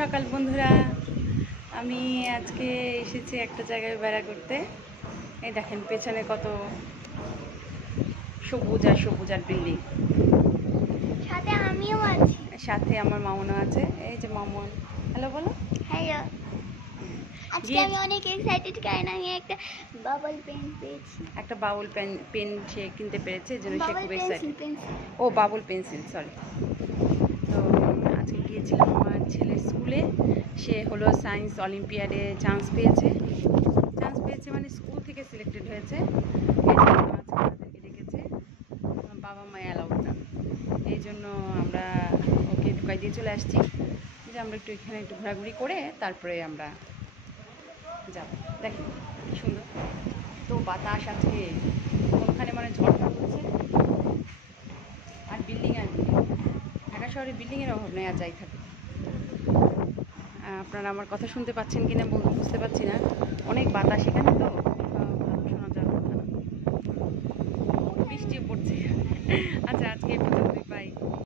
সকাল বন্ধুরা, আমি আজকে এসেছি একটা জায়গায় বেড়া করতে। এই দেখেন পেছনে কত সবুজ আর বিল্ডিং। সাথে আমিও আছি। সাথে আমার মামুনও আছে। এই যে মামুন, হ্যালো বলো। হ্যালো, আজকে আমি অনেক এক্সাইটেড কারণ আমি একটা বাবল পেন পেয়েছি। একটা বাবল পেন সে কিনতে পেরেছে, এই জন্য সে খুব এক্সাইটেড। পেন্সিল। ও বাবল পেন্সিল, সরি। তো আজকে গিয়েছিলাম আমার ছেলের স্কুলে। সে হলো সায়েন্স অলিম্পিয়াডে চান্স পেয়েছে মানে স্কুল থেকে সিলেক্টেড হয়েছে। এই জন্য আজকে আমাদেরকে ডেকেছে, বাবা মা অ্যালাউড না, এই জন্য আমরা ওকে ঢুকাই দিয়ে চলে আসছি যে আমরা একটু এখানে একটু ঘোরাঘুরি করে তারপরে আমরা যাব। দেখেন কি সুন্দর তো বাতাস আজকে, কোনখানে মানে ঝড়টা হচ্ছে। আর বিল্ডিং ঢাকা শহরে বিল্ডিংয়ের অভাব নেই, আর যাই থাকে। আপনারা আমার কথা শুনতে পাচ্ছেন কিনা বুঝতে পারছি না, অনেক বাতাস এখানে, তো ভালো শোনা যাওয়ার কথা না। বৃষ্টিও পড়ছে,